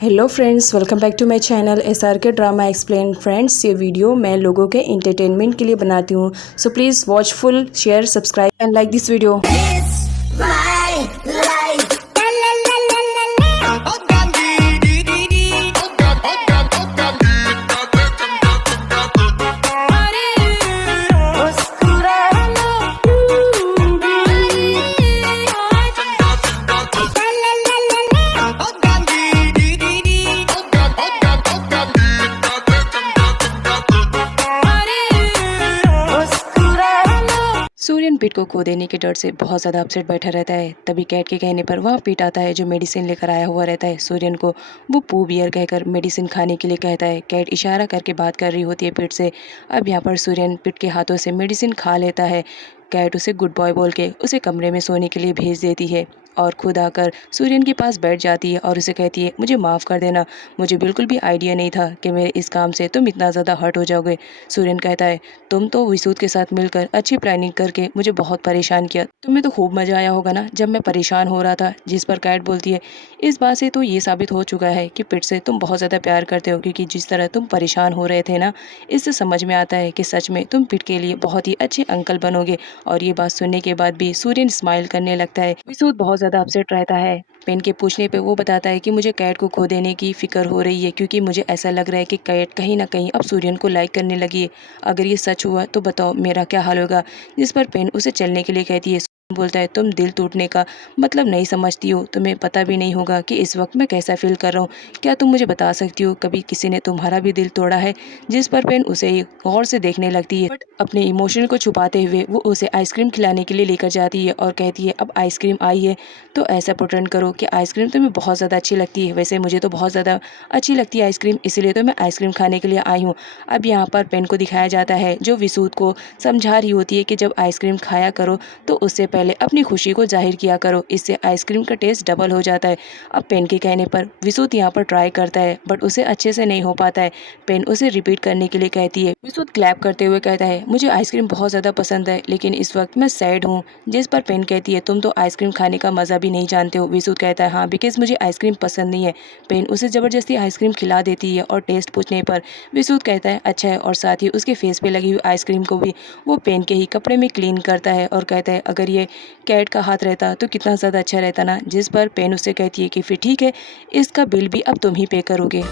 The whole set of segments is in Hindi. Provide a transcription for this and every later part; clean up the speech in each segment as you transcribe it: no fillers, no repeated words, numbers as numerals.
Hello friends, welcome back to my channel SRK drama explain. Friends, ये वीडियो मैं लोगों के एंटरटेनमेंट के लिए बनाती हूँ, so please watch full, share, subscribe and like this video. सूर्यन पीट को खो देने के डर से बहुत ज़्यादा अपसेट बैठा रहता है। तभी कैट के कहने पर वह पीट आता है जो मेडिसिन लेकर आया हुआ रहता है। सूर्यन को वो पू बियर कहकर मेडिसिन खाने के लिए कहता है। कैट इशारा करके बात कर रही होती है पीट से। अब यहाँ पर सूर्यन पीट के हाथों से मेडिसिन खा लेता है। कैट उसे गुड बॉय बोल के उसे कमरे में सोने के लिए भेज देती है और खुद आकर सूर्यन के पास बैठ जाती है और उसे कहती है, मुझे माफ़ कर देना, मुझे बिल्कुल भी आइडिया नहीं था कि मेरे इस काम से तुम इतना ज़्यादा हर्ट हो जाओगे। सूर्यन कहता है, तुम तो विसूत के साथ मिलकर अच्छी प्लानिंग करके मुझे बहुत परेशान किया। तुम्हें तो खूब मज़ा आया होगा ना जब मैं परेशान हो रहा था। जिस पर कैट बोलती है, इस बात से तो ये साबित हो चुका है कि पिट से तुम बहुत ज़्यादा प्यार करते हो, क्योंकि जिस तरह तुम परेशान हो रहे थे ना, इससे समझ में आता है कि सच में तुम पिट के लिए बहुत ही अच्छे अंकल बनोगे। और ये बात सुनने के बाद भी सूर्यन स्माइल करने लगता है। विसूत बहुत ज़्यादा अपसेट रहता है। पेन के पूछने पे वो बताता है कि मुझे कैट को खो देने की फिक्र हो रही है, क्योंकि मुझे ऐसा लग रहा है कि कैट कहीं ना कहीं अब सूर्यन को लाइक करने लगी है। अगर ये सच हुआ तो बताओ मेरा क्या हाल होगा। जिस पर पेन उसे चलने के लिए कहती है। बोलता है, तुम दिल टूटने का मतलब नहीं समझती हो, तुम्हें पता भी नहीं होगा कि इस वक्त मैं कैसा फील कर रहा हूँ। क्या तुम मुझे बता सकती हो कभी किसी ने तुम्हारा भी दिल तोड़ा है। जिस पर पेन उसे गौर से देखने लगती है, बट अपने इमोशन को छुपाते हुए वो उसे आइसक्रीम खिलाने के लिए लेकर जाती है और कहती है, अब आइसक्रीम आई है तो ऐसा प्रिटेंड करो कि आइसक्रीम तुम्हें बहुत ज़्यादा अच्छी लगती है। वैसे मुझे तो बहुत ज़्यादा अच्छी लगती है आइसक्रीम, इसीलिए तो मैं आइसक्रीम खाने के लिए आई हूँ। अब यहाँ पर पेन को दिखाया जाता है जो विसूत को समझा रही होती है कि जब आइसक्रीम खाया करो तो उससे पहले अपनी खुशी को जाहिर किया करो, इससे आइसक्रीम का टेस्ट डबल हो जाता है। अब पेन के कहने पर विसूत यहाँ पर ट्राई करता है, बट उसे अच्छे से नहीं हो पाता है। पेन उसे रिपीट करने के लिए कहती है। विसूत क्लैप करते हुए कहता है, मुझे आइसक्रीम बहुत ज़्यादा पसंद है, लेकिन इस वक्त मैं सैड हूँ। जिस पर पेन कहती है, तुम तो आइसक्रीम खाने का मज़ा भी नहीं जानते हो। विसूत कहता है, हाँ, बिकॉज मुझे आइसक्रीम पसंद नहीं है। पेन उसे ज़बरदस्ती आइसक्रीम खिला देती है और टेस्ट पूछने पर विसूत कहता है, अच्छा है, और साथ ही उसके फेस पे लगी हुई आइसक्रीम को भी वो पेन के ही कपड़े में क्लीन करता है और कहता है, अगर ये कैट का हाथ रहता तो कितना ज़्यादा अच्छा रहता ना। जिस पर पेन उससे कहती है कि फिर ठीक है, इसका बिल भी अब तुम ही पे करोगे।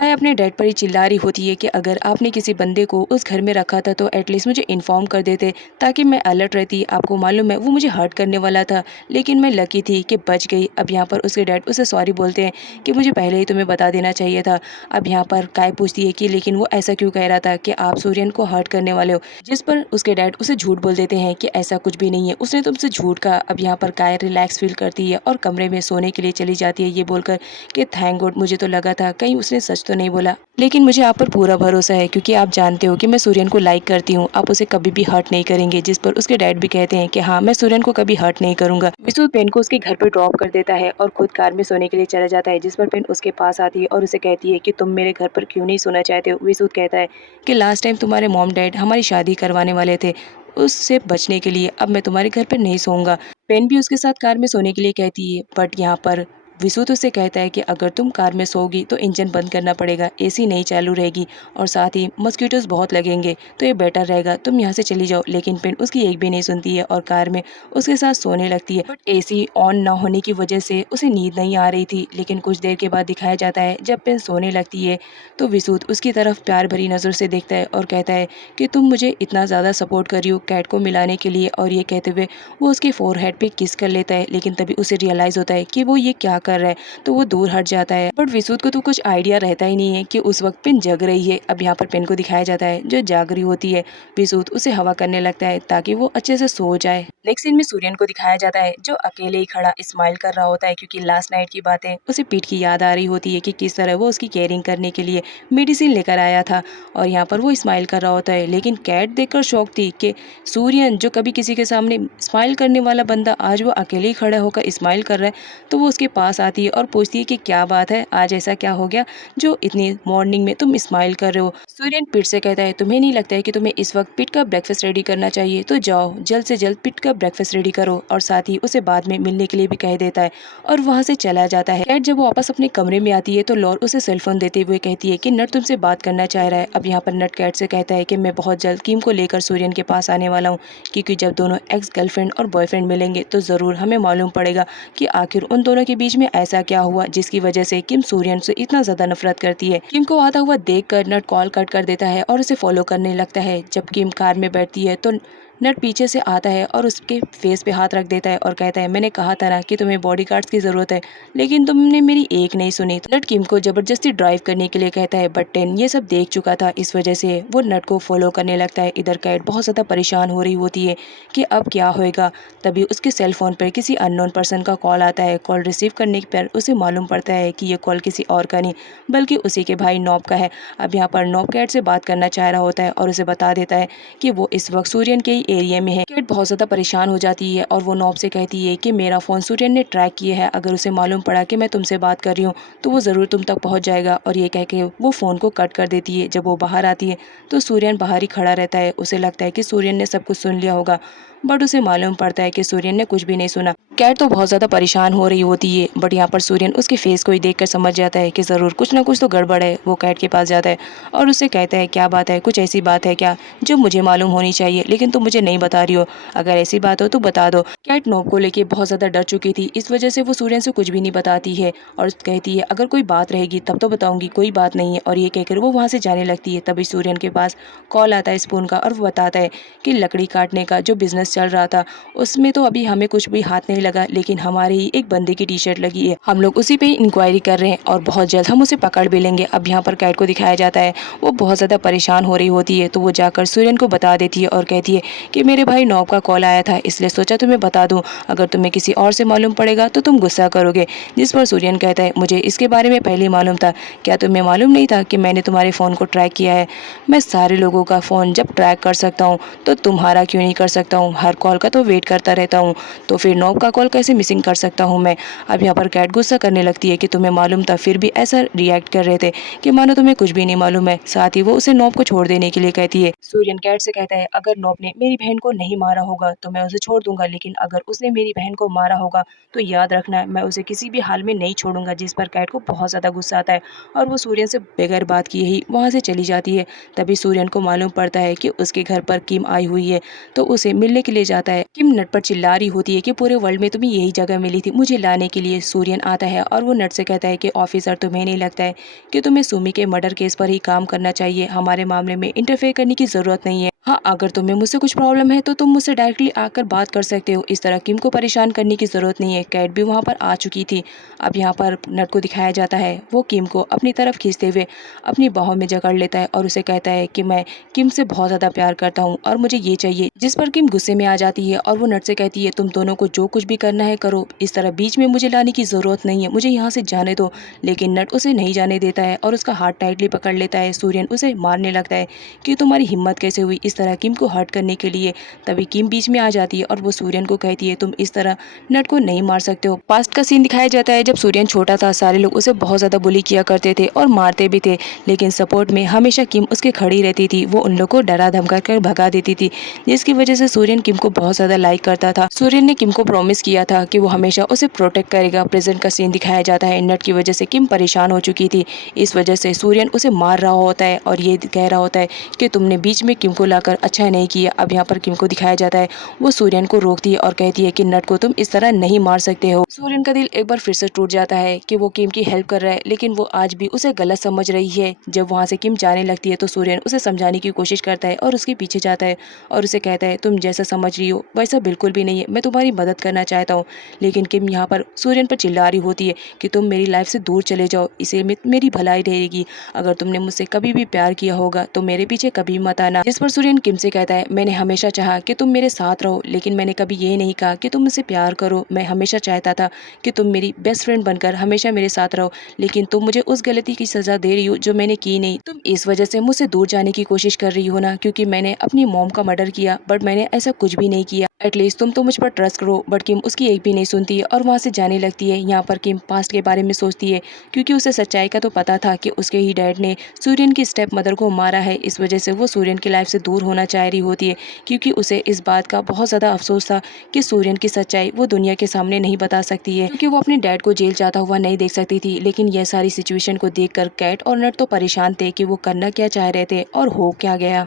मैं अपने डैड पर ही चिल्ला रही होती है कि अगर आपने किसी बंदे को उस घर में रखा था तो एटलीस्ट मुझे इन्फॉर्म कर देते ताकि मैं अलर्ट रहती। आपको मालूम है वो मुझे हर्ट करने वाला था, लेकिन मैं लकी थी कि बच गई। अब यहाँ पर उसके डैड उसे सॉरी बोलते हैं कि मुझे पहले ही तुम्हें बता देना चाहिए था। अब यहाँ पर काय पूछती है कि लेकिन वो ऐसा क्यों कह रहा था कि आप सूर्यन को हर्ट करने वाले हो। जिस पर उसके डैड उसे झूठ बोल देते हैं कि ऐसा कुछ भी नहीं है, उसने तुमसे झूठ कहा। अब यहाँ पर काय रिलैक्स फील करती है और कमरे में सोने के लिए चली जाती है, ये बोलकर कि थैंक गॉड, मुझे तो लगा था कहीं उसने सच तो नहीं बोला, लेकिन मुझे आप पर पूरा भरोसा है क्योंकि आप जानते हो कि मैं सूर्यन को लाइक करती हूँ, आप उसे कभी भी हर्ट नहीं करेंगे। जिस पर उसके डैड भी कहते हैं कि हाँ, मैं सूर्यन को कभी हर्ट नहीं करूंगा। विसूत पेन को उसके घर पर ड्रॉप कर देता है और खुद कार में सोने के लिए चला जाता है। जिस पर पेन उसके पास आती है और उसे कहती है कि तुम मेरे घर पर क्यों नहीं सोना चाहते हो। विसूत कहता है कि लास्ट टाइम तुम्हारे मॉम डैड हमारी शादी करवाने वाले थे, उससे बचने के लिए अब मैं तुम्हारे घर पर नहीं सोऊंगा। पेन भी उसके साथ कार में सोने के लिए कहती है, बट यहाँ पर विसूत उससे कहता है कि अगर तुम कार में सोओगी तो इंजन बंद करना पड़ेगा, एसी नहीं चालू रहेगी और साथ ही मस्कीटोज बहुत लगेंगे, तो ये बेटर रहेगा तुम यहाँ से चली जाओ। लेकिन पेन उसकी एक भी नहीं सुनती है और कार में उसके साथ सोने लगती है। बट एसी ऑन ना होने की वजह से उसे नींद नहीं आ रही थी। लेकिन कुछ देर के बाद दिखाया जाता है जब पेन सोने लगती है तो विसूत उसकी तरफ प्यार भरी नज़र से देखता है और कहता है कि तुम मुझे इतना ज़्यादा सपोर्ट कर रही हो कैट को मिलाने के लिए। और ये कहते हुए वो उसके फोरहेड पे किस कर लेता है, लेकिन तभी उसे रियलाइज़ होता है कि वो ये क्या कर रहा है, तो वो दूर हट जाता है। बट विसूत को तो कुछ आइडिया रहता ही नहीं है कि उस वक्त पेन जग रही है। अब यहाँ पर पेन को दिखाया जाता है जो जाग रही होती है। विसूत उसे हवा करने लगता है ताकि वो अच्छे से सो जाए। नेक्स्ट सीन में सूर्यन को दिखाया जाता है जो अकेले ही खड़ा स्माइल कर रहा होता है, क्योंकि लास्ट नाइट की बातें उसे पीठ की याद आ रही होती है कि किस तरह वो उसकी केयरिंग करने के लिए मेडिसिन लेकर आया था। और यहाँ पर वो स्माइल कर रहा होता है, लेकिन कैट देखकर शौक थी कि सूर्यन जो कभी किसी के सामने स्माइल करने वाला बंदा आज वो अकेले ही खड़ा होकर स्माइल कर रहा है। तो वो उसके पास पास आती है और पूछती है कि क्या बात है, आज ऐसा क्या हो गया जो इतनी मॉर्निंग में तुम स्माइल कर रहे हो। सूर्यन पीट से कहता है, तुम्हें नहीं लगता है कि तुम्हें इस वक्त पिट का ब्रेकफास्ट रेडी करना चाहिए? तो जाओ जल्द से जल्द पिट का ब्रेकफास्ट रेडी करो। और साथ ही उसे बाद में मिलने के लिए भी कह देता है और वहाँ से चला जाता है। कैट जब वो वापस अपने कमरे में आती है तो लॉर उसे सेलफोन देते हुए कहती है कि नट तुमसे बात करना चाह रहा है। अब यहाँ पर नट कैट से कहता है कि मैं बहुत जल्द किम को लेकर सूर्यन के पास आने वाला हूँ, क्योंकि जब दोनों एक्स गर्लफ्रेंड और बॉयफ्रेंड मिलेंगे तो ज़रूर हमें मालूम पड़ेगा कि आखिर उन दोनों के बीच में ऐसा क्या हुआ जिसकी वजह से किम सूर्यन से इतना ज़्यादा नफरत करती है। किम को आता हुआ देखकर नट कॉल कट कर देता है और उसे फॉलो करने लगता है। जब किम कार में बैठती है तो नट पीछे से आता है और उसके फेस पे हाथ रख देता है और कहता है, मैंने कहा था ना कि तुम्हें बॉडीगार्ड्स की ज़रूरत है, लेकिन तुमने मेरी एक नहीं सुनी। नट किम को ज़बरदस्ती ड्राइव करने के लिए कहता है, बट टेन ये सब देख चुका था, इस वजह से वो नट को फॉलो करने लगता है। इधर कैट बहुत ज़्यादा परेशान हो रही होती है कि अब क्या होएगा। तभी उसके सेल फोन पर किसी अननोन पर्सन का कॉल आता है। कॉल रिसीव करने पर उसे मालूम पड़ता है कि ये कॉल किसी और का नहीं बल्कि उसी के भाई नॉब का है। अब यहाँ पर नॉब कैट से बात करना चाह रहा होता है और उसे बता देता है कि वो इस वक्त सूर्यन के एरिया में है। कैट बहुत ज़्यादा परेशान हो जाती है और वो नॉब से कहती है कि मेरा फ़ोन सूर्यन ने ट्रैक किया है, अगर उसे मालूम पड़ा कि मैं तुमसे बात कर रही हूँ तो वो ज़रूर तुम तक पहुँच जाएगा। और ये कह के वो फ़ोन को कट कर देती है। जब वो बाहर आती है तो सूर्यन बाहर ही खड़ा रहता है। उसे लगता है कि सूर्यन ने सब कुछ सुन लिया होगा, बट उसे मालूम पड़ता है कि सूर्यन ने कुछ भी नहीं सुना। कैट तो बहुत ज़्यादा परेशान हो रही होती है, बट यहाँ पर सूर्यन उसके फेस को ही देखकर समझ जाता है कि ज़रूर कुछ ना कुछ तो गड़बड़ है। वो कैट के पास जाता है और उससे कहता है, क्या बात है, कुछ ऐसी बात है क्या जो मुझे मालूम होनी चाहिए लेकिन तुम मुझे नहीं बता रही हो? अगर ऐसी बात हो तो बता दो। कैट नॉब को लेके बहुत ज़्यादा डर चुकी थी, इस वजह से वो सूर्यन से कुछ भी नहीं बताती है और कहती है, अगर कोई बात रहेगी तब तो बताऊंगी, कोई बात नहीं है। और ये कहकर वो वहाँ से जाने लगती है। तभी सूर्यन के पास कॉल आता है स्पून का और वो बताता है कि लकड़ी काटने का जो बिजनेस चल रहा था उसमें तो अभी हमें कुछ भी हाथ नहीं लगा, लेकिन हमारे ही एक बंदे की टी शर्ट लगी है, हम लोग उसी पे ही इंक्वायरी कर रहे हैं और बहुत जल्द हम उसे पकड़ भी लेंगे। अब यहाँ पर कैट को दिखाया जाता है वो बहुत ज़्यादा परेशान हो रही होती है, तो वो जाकर सूर्यन को बता देती है और कहती है कि मेरे भाई नॉब का कॉल आया था, इसलिए सोचा तुम्हें बता दूं, अगर तुम्हें किसी और से मालूम पड़ेगा तो तुम गुस्सा करोगे। जिस पर सूर्यन कहता है, मुझे इसके बारे में पहले ही मालूम था, क्या तुम्हें मालूम नहीं था कि मैंने तुम्हारे फ़ोन को ट्रैक किया है? मैं सारे लोगों का फ़ोन जब ट्रैक कर सकता हूँ तो तुम्हारा क्यों नहीं कर सकता हूँ? हर कॉल का तो वेट करता रहता हूँ, तो फिर नॉब का कॉल कैसे मिसिंग कर सकता हूँ मैं? अब यहाँ पर कैट गुस्सा करने लगती है कि तुम्हें मालूम था फिर भी ऐसा रिएक्ट कर रहे थे कि मानो तुम्हें कुछ भी नहीं मालूम है। साथ ही वो उसे नॉब को छोड़ देने के लिए कहती है। सूर्यन कैट से कहता है, अगर नॉब ने मेरी बहन को नहीं मारा होगा तो मैं उसे छोड़ दूंगा, लेकिन अगर उसने मेरी बहन को मारा होगा तो याद रखना मैं उसे किसी भी हाल में नहीं छोड़ूंगा। जिस पर कैट को बहुत ज़्यादा गुस्सा आता है और वो सूर्यन से बगैर बात किए ही वहाँ से चली जाती है। तभी सूर्यन को मालूम पड़ता है कि उसके घर पर किम आई हुई है, तो उसे मिलने के लिए जाता है। किम नट पर चिल्ला रही होती है कि पूरे वर्ल्ड में तुम्हें यही जगह मिली थी मुझे लाने के लिए। सूर्यन आता है और वो नट से कहता है कि ऑफिसर, तुम्हें नहीं लगता है कि तुम्हें सुमी के मर्डर केस पर ही काम करना चाहिए? हमारे मामले में इंटरफेयर करने की ज़रूरत नहीं है। हाँ, अगर तुम्हें मुझसे कुछ प्रॉब्लम है तो तुम मुझसे डायरेक्टली आकर बात कर सकते हो, इस तरह किम को परेशान करने की ज़रूरत नहीं है। कैट भी वहाँ पर आ चुकी थी। अब यहाँ पर नट को दिखाया जाता है वो किम को अपनी तरफ खींचते हुए अपनी बाहों में जकड़ लेता है और उसे कहता है कि मैं किम से बहुत ज़्यादा प्यार करता हूँ और मुझे ये चाहिए। जिस पर किम गुस्से में आ जाती है और वो नट से कहती है, तुम दोनों को जो कुछ भी करना है करो, इस तरह बीच में मुझे लाने की ज़रूरत नहीं है, मुझे यहाँ से जाने दो। लेकिन नट उसे नहीं जाने देता है और उसका हाथ टाइटली पकड़ लेता है। सूर्यन उसे मारने लगता है कि तुम्हारी हिम्मत कैसे हुई इस तरह किम को हर्ट करने के लिए। तभी किम बीच में आ जाती है और वो सूर्यन को कहती है, तुम इस तरह नट को नहीं मार सकते हो। पास्ट का सीन दिखाया जाता है जब सूर्यन छोटा था, सारे लोग उसे बहुत ज़्यादा बुली किया करते थे और मारते भी थे, लेकिन सपोर्ट में हमेशा किम उसके खड़ी रहती थी। वो उन लोग को डरा धमका कर भगा देती थी, जिसकी वजह से सूर्यन किम को बहुत ज़्यादा लाइक करता था। सूर्यन ने किम को प्रॉमिस किया था कि वो हमेशा उसे प्रोटेक्ट करेगा। प्रेजेंट का सीन दिखाया जाता है नट की वजह से किम परेशान हो चुकी थी, इस वजह से सूर्यन उसे मार रहा होता है और ये कह रहा होता है कि तुमने बीच में किम को लाकर अच्छा नहीं किया। अब यहाँ पर किम को दिखाया जाता है वो सूर्यन को रोकती है और कहती है कि नट को तुम इस तरह नहीं मार सकते हो। सूर्यन का दिल एक बार फिर से टूट जाता है कि वो किम की हेल्प कर रहा है, लेकिन वो आज भी उसे गलत समझ रही है। जब वहाँ से किम जाने लगती है तो सूर्यन उसे समझाने की कोशिश करता है और उसके पीछे जाता है और उसे कहता है, तुम जैसा समझ रही हो वैसा बिल्कुल भी नहीं है, मैं तुम्हारी मदद करना चाहता हूँ। लेकिन किम यहाँ पर सूर्यन पर चिल्ला रही होती है कि तुम मेरी लाइफ से दूर चले जाओ, इसे मेरी भलाई रहेगी। अगर तुमने मुझसे कभी भी प्यार किया होगा तो मेरे पीछे कभी मत आना। जिस पर सूर्यन किम से कहता है, मैंने हमेशा चाहा कि तुम मेरे साथ रहो, लेकिन मैंने कभी ये नहीं कहा कि तुम मुझसे प्यार करो। मैं हमेशा चाहता था कि तुम मेरी बेस्ट फ्रेंड बनकर हमेशा मेरे साथ रहो, लेकिन तुम मुझे उस गलती की सज़ा दे रही हो जो मैंने की नहीं। तुम इस वजह से मुझसे दूर जाने की कोशिश कर रही हो ना, क्योंकि मैंने अपनी मॉम का मर्डर किया, बट मैंने ऐसा कुछ भी नहीं किया। एटलीस्ट तुम तो मुझ पर ट्रस्ट करो। बट किम उसकी एक भी नहीं सुनती है और वहाँ से जाने लगती है। यहाँ पर किम पास्ट के बारे में सोचती है, क्योंकि उसे सच्चाई का तो पता था कि उसके ही डैड ने सूर्यन की स्टेप मदर को मारा है। इस वजह से वो सूर्यन की लाइफ से दूर होना चाह रही होती है, क्योंकि उसे इस बात का बहुत ज़्यादा अफसोस था कि सूर्यन की सच्चाई वो दुनिया के सामने नहीं बता सकती है, क्योंकि वो अपने डैड को जेल जाता हुआ नहीं देख सकती थी। लेकिन यह सारी सिचुएशन को देखकर कैट और नट तो परेशान थे कि वो करना क्या चाह रहे थे और हो क्या गया।